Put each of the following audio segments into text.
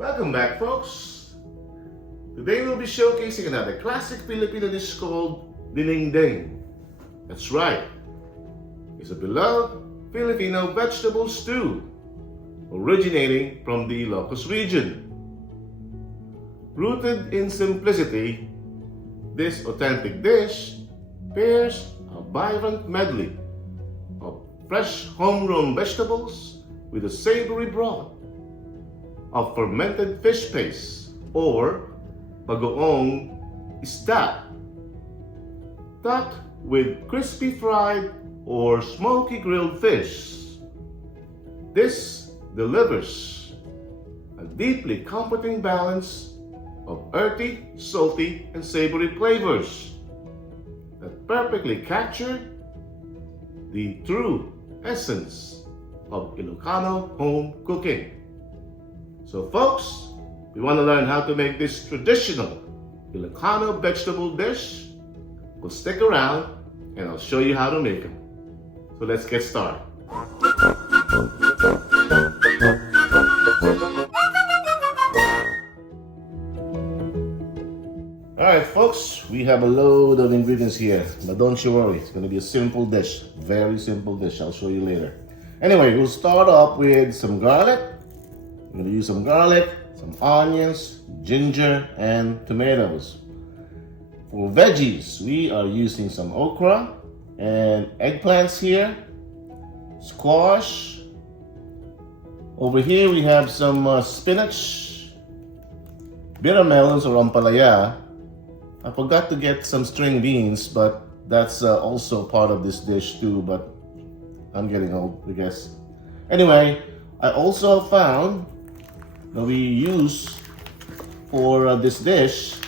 Welcome back, folks. Today we'll be showcasing another classic Filipino dish called Dinengdeng. That's right. It's a beloved Filipino vegetable stew originating from the Ilocos region. Rooted in simplicity, this authentic dish pairs a vibrant medley of fresh homegrown vegetables with a savory broth of fermented fish paste or bagoong isda, topped with crispy fried or smoky grilled fish. This delivers a deeply comforting balance of earthy, salty, and savory flavors that perfectly capture the true essence of Ilokano home cooking. So folks, we want to learn how to make this traditional Ilocano vegetable dish. Well, stick around and I'll show you how to make them. So let's get started. Alright folks, we have a load of ingredients here, but don't you worry, it's going to be a simple dish, very simple dish. I'll show you later. Anyway, we'll start off with some garlic. I'm going to use some garlic, some onions, ginger, and tomatoes. For veggies, we are using some okra and eggplants here, squash. Over here we have some spinach, bitter melons or ampalaya. I forgot to get some string beans, but that's also part of this dish too, but I'm getting old, I guess. Anyway, I also found that we use for this dish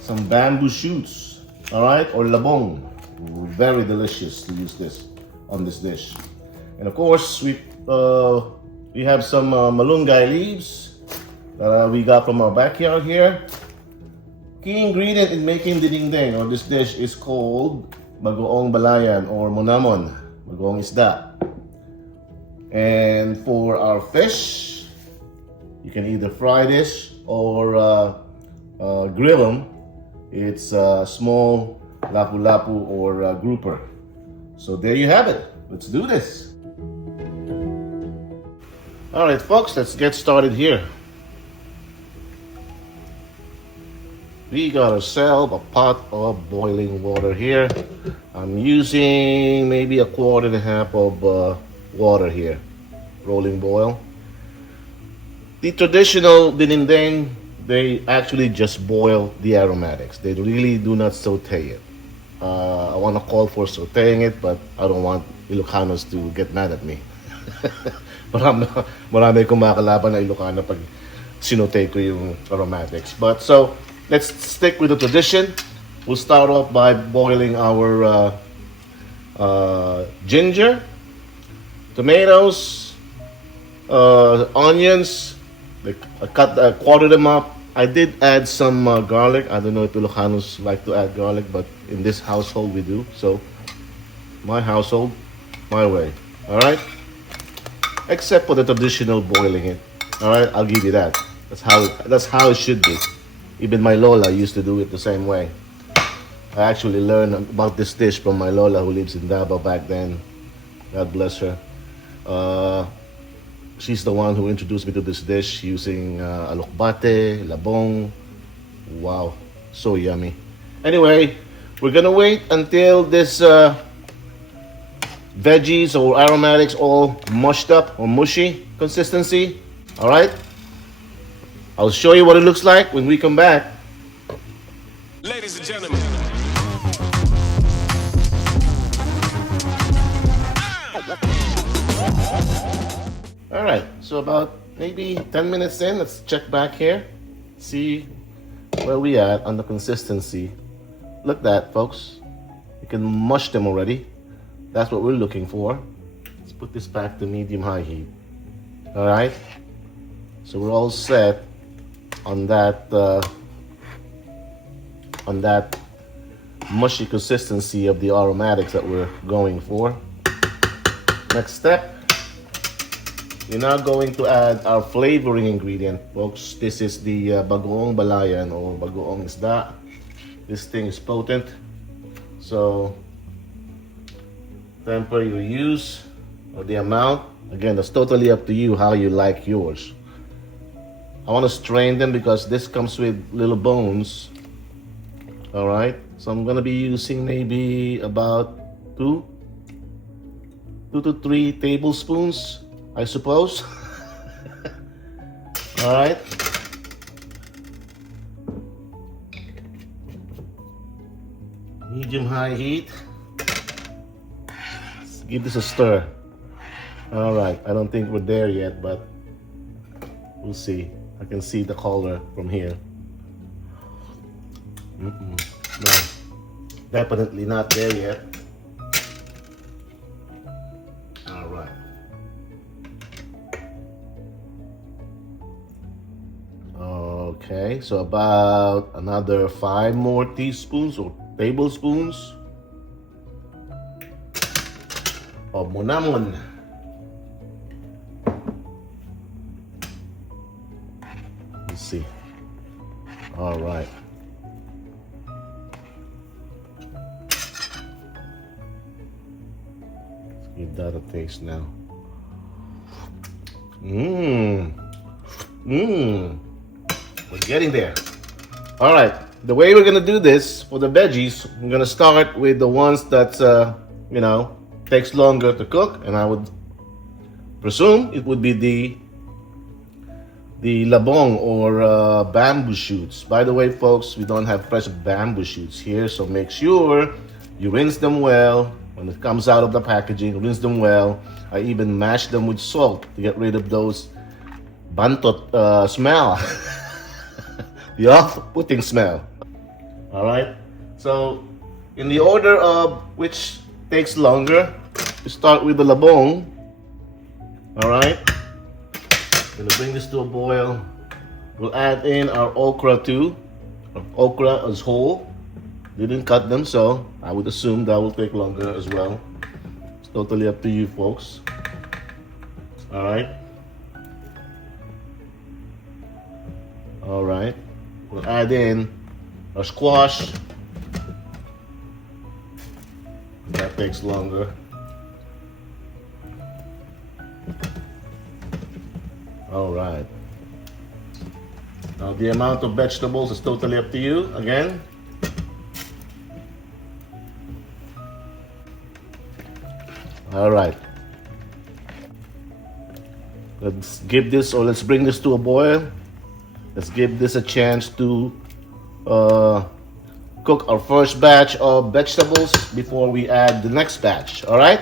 some bamboo shoots, alright, or labong. Very delicious to use this on this dish. And of course, we have some malunggay leaves that we got from our backyard here. Key ingredient in making dinengdeng or this dish is called bagoong balayan or monamon, bagoong isda. And for our fish, you can either fry this or grill them. It's small lapu-lapu or grouper. So there you have it. Let's do this. Alright folks, let's get started here. We got ourselves a pot of boiling water here. I'm using maybe 1.25 cups of water here, rolling boil. The traditional dinengdeng, they actually just boil the aromatics. They really do not saute it. I want to call for sauteing it, but I don't want Ilocanos to get mad at me. Marami kong makakalaban na Ilocano pag sinote ko yung aromatics. But so, let's stick with the tradition. We'll start off by boiling our ginger, tomatoes, onions. I quartered them up. I did add some garlic. I don't know if Ilocanos like to add garlic, but in this household we do. So, my household, my way. All right. Except for the traditional boiling it. All right, I'll give you that. That's how it should be. Even my Lola used to do it the same way. I actually learned about this dish from my Lola who lives in Davao back then. God bless her. She's the one who introduced me to this dish using alokbate, labong. Wow, so yummy. Anyway, we're gonna wait until this veggies or aromatics all mushed up or mushy consistency. All right, I'll show you what it looks like when we come back. Ladies and gentlemen. All right, so about maybe 10 minutes in, let's check back here, see where we at on the consistency. Look at that, folks. You can mush them already. That's what we're looking for. Let's put this back to medium-high heat. All right, so we're all set on that mushy consistency of the aromatics that we're going for. Next step, we're now going to add our flavoring ingredient, folks. This is the bagoong balayan or bagoong isda. This thing is potent, so temper your use or the amount. Again, that's totally up to you how you like yours. I want to strain them because this comes with little bones. All right, so I'm gonna be using maybe about 2 to 3 tablespoons, I suppose. All right. Medium-high heat. Let's give this a stir. All right, I don't think we're there yet, but we'll see. I can see the color from here. No, definitely not there yet. All right. Okay, so about another 5 more teaspoons or tablespoons of monamon. Let's see. All right. Let's give that a taste now. We're getting there. All right. The way we're gonna do this for the veggies, we're gonna start with the ones that takes longer to cook, and I would presume it would be the labong or bamboo shoots. By the way, folks, we don't have fresh bamboo shoots here, so make sure you rinse them well when it comes out of the packaging. Rinse them well. I even mash them with salt to get rid of those bantot smell, the off-putting smell. All right. So, in the order of which takes longer, we start with the labong. All right. Gonna bring this to a boil. We'll add in our okra too. Our okra is whole. Didn't cut them, so I would assume that will take longer as well. It's totally up to you, folks. All right. All right. We'll add in our squash. That takes longer. All right. Now the amount of vegetables is totally up to you again. All right. Let's give this, or let's bring this to a boil. Let's give this a chance to cook our first batch of vegetables before we add the next batch. All right?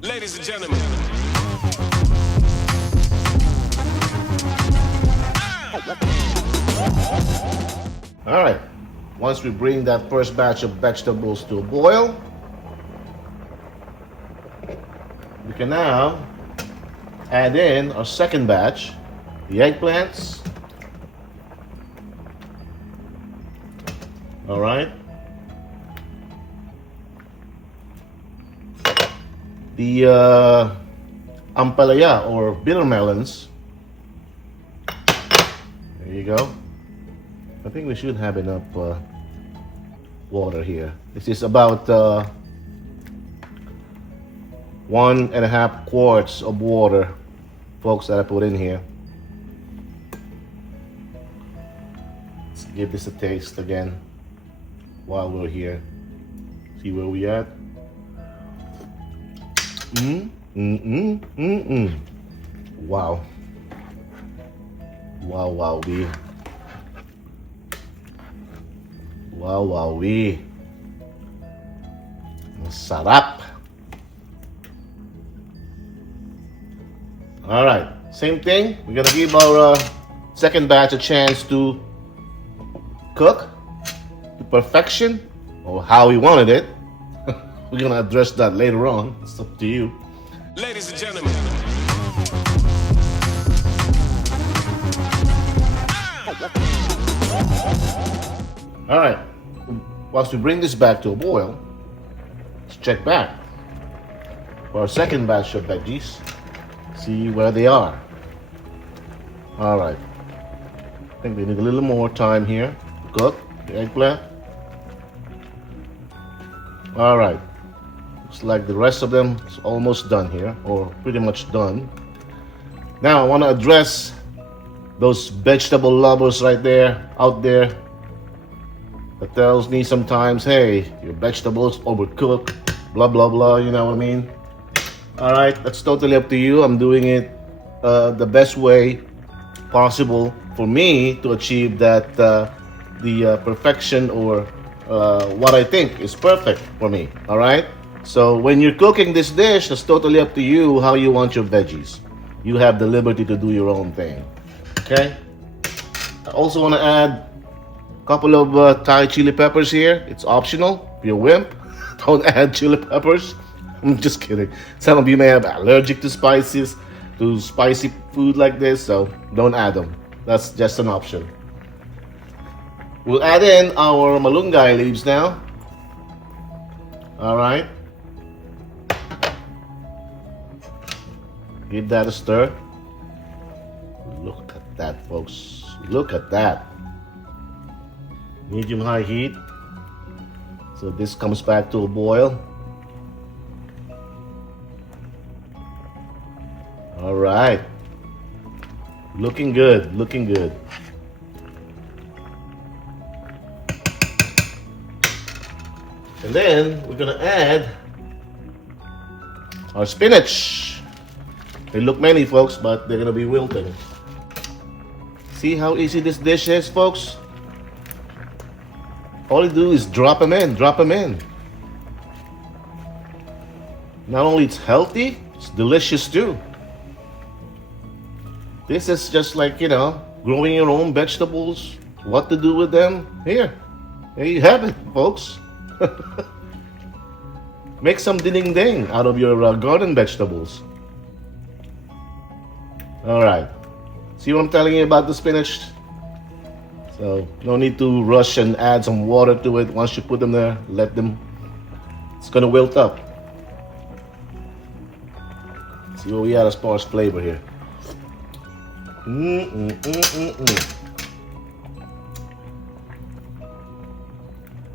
Ladies and gentlemen. All right. Once we bring that first batch of vegetables to a boil, we can now add in our second batch, the eggplants. All right. The ampalaya or bitter melons. There you go. I think we should have enough water here. This is about 1.5 quarts of water, folks, that I put in here. Let's give this a taste again while we're here. See where we at. Wow. Wow, wow, we. Wow, wow, we. Sarap. All right, same thing. We're gonna give our second batch a chance to cook to perfection, or how we wanted it. We're gonna address that later on. It's up to you. Ladies and gentlemen. All right, once we bring this back to a boil, let's check back. for our second batch of veggies. See where they are. All right. I think we need a little more time here to cook the eggplant. All right. Looks like the rest of them is almost done here, or pretty much done. Now I want to address those vegetable lovers right there, out there, that tells me sometimes, hey, your vegetables overcooked, blah, blah, blah, you know what I mean? All right, that's totally up to you. I'm doing it the best way possible for me to achieve that, the perfection, or what I think is perfect for me, all right? So when you're cooking this dish, it's totally up to you how you want your veggies. You have the liberty to do your own thing, okay? I also want to add a couple of Thai chili peppers here. It's optional. If you're a wimp, don't add chili peppers. I'm just kidding. Some of you may have allergic to spices, to spicy food like this, so don't add them. That's just an option. We'll add in our malunggay leaves now. All right. Give that a stir. Look at that, folks. Look at that. Medium high heat. So this comes back to a boil. All right. Looking good, looking good. And then we're gonna add our spinach. They look many, folks, but they're gonna be wilting. See how easy this dish is, folks? All you do is drop them in, drop them in. Not only it's healthy, it's delicious too. This is just like, you know, growing your own vegetables, what to do with them. Here you have it, folks. Make some dinengdeng out of your garden vegetables. All right. See what I'm telling you about the spinach? So no need to rush and add some water to it. Once you put them there, let them, it's gonna wilt up. See what we had as far as flavor here. And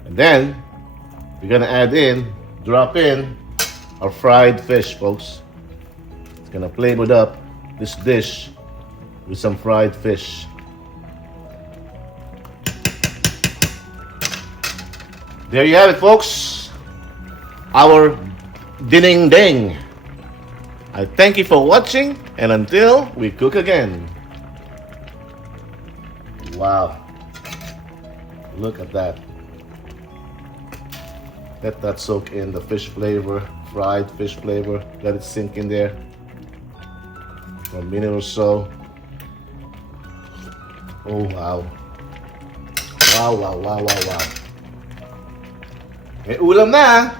then we're gonna add in, drop in our fried fish, folks. It's gonna flavor it up this dish with some fried fish. There you have it, folks. Our dinengdeng. I thank you for watching, and until we cook again. Wow. Look at that. Let that soak in the fish flavor, fried fish flavor. Let it sink in there for a minute or so. Oh, wow. Wow, wow, wow, wow, wow. May ulam na!